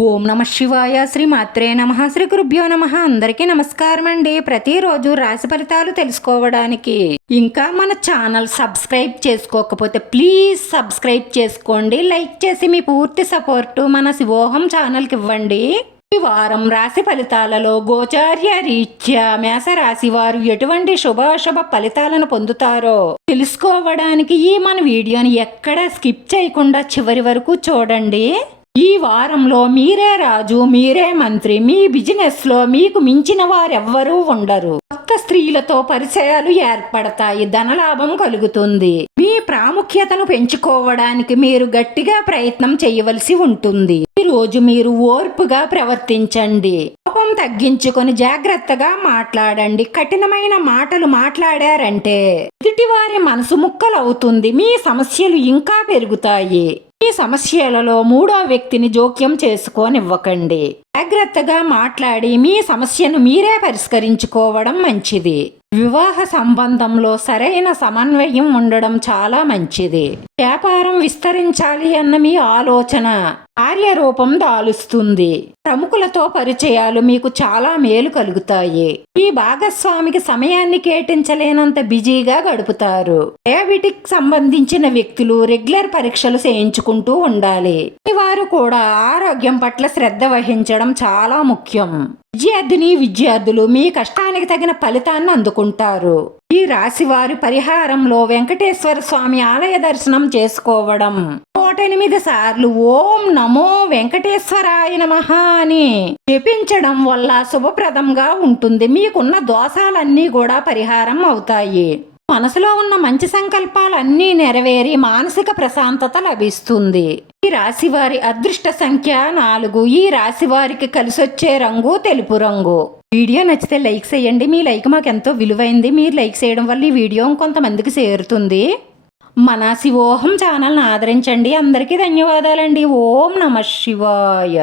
ఓం నమ శివాయ శ్రీ మాత్రే నమ శ్రీ గురుభ్యో నమ. అందరికీ నమస్కారం అండి. ప్రతిరోజు రాశి ఫలితాలు తెలుసుకోవడానికి ఇంకా మన ఛానల్ సబ్స్క్రైబ్ చేసుకోకపోతే ప్లీజ్ సబ్స్క్రైబ్ చేసుకోండి. లైక్ చేసి మీ పూర్తి సపోర్టు మన శివోహం ఛానల్కి ఇవ్వండి. ఈ వారం రాశి ఫలితాలలో గోచార్య రీత్యా మేషరాశి వారు ఎటువంటి శుభాశుభ ఫలితాలను పొందుతారో తెలుసుకోవడానికి ఈ మన వీడియోని ఎక్కడా స్కిప్ చేయకుండా చివరి వరకు చూడండి. ఈ వారంలో మీరే రాజు, మీరే మంత్రి. మీ బిజినెస్ లో మీకు మించిన వారెవ్వరూ ఉండరు. కొత్త స్త్రీలతో పరిచయాలు ఏర్పడతాయి. ధనలాభం కలుగుతుంది. మీ ప్రాముఖ్యతను పెంచుకోవడానికి మీరు గట్టిగా ప్రయత్నం చేయవలసి ఉంటుంది. ఈ రోజు మీరు ఓర్పుగా ప్రవర్తించండి. కోపం తగ్గించుకొని జాగ్రత్తగా మాట్లాడండి. కఠినమైన మాటలు మాట్లాడారంటే ఎదుటివారి మనసు ముక్కలవుతుంది. మీ సమస్యలు ఇంకా పెరుగుతాయి. ఈ సమస్యలలో మూడో వ్యక్తిని జోక్యం చేసుకోనివ్వకండి. జాగ్రత్తగా మాట్లాడి మీ సమస్యను మీరే పరిష్కరించుకోవడం మంచిది. వివాహ సంబంధంలో సరైన సమన్వయం ఉండడం చాలా మంచిది. వ్యాపారం విస్తరించాలి అన్న మీ ఆలోచన కార్యరూపం దాలుస్తుంది. ప్రముఖులతో పరిచయాలు మీకు చాలా మేలు కలుగుతాయి. ఈ భాగస్వామికి సమయాన్ని కేటాయించలేనంత బిజీగా గడుపుతారు. డయాబెటిక్ సంబంధించిన వ్యక్తులు రెగ్యులర్ పరీక్షలు చేయించుకుంటూ ఉండాలి. వారు కూడా ఆరోగ్యం పట్ల శ్రద్ధ వహించడం చాలా ముఖ్యం. విద్యార్థులు మీ కష్టానికి తగిన ఫలితాన్ని అందుకుంటారు. ఈ రాశి వారి పరిహారంలో వెంకటేశ్వర స్వామి ఆలయ దర్శనం చేసుకోవడం, 108 సార్లు ఓం నమో వెంకటేశ్వరాయ నమః అని జపించడం వల్ల శుభప్రదంగా ఉంటుంది. మీకున్న దోషాలన్నీ కూడా పరిహారం అవుతాయి. మనసులో ఉన్న మంచి సంకల్పాలన్నీ నెరవేరి మానసిక ప్రశాంతత లభిస్తుంది. ఈ రాశి వారి అదృష్ట సంఖ్య 4. ఈ రాశి వారికి కలిసొచ్చే రంగు తెలుపు రంగు. వీడియో నచ్చితే లైక్ చేయండి. మీ లైక్ మాకు ఎంతో విలువైంది. మీరు లైక్ చేయడం వల్ల ఈ వీడియో కొంతమందికి చేరుతుంది. మన శివోహం ఛానల్ని ఆదరించండి. అందరికీ ధన్యవాదాలండి. ఓం నమ శివాయ.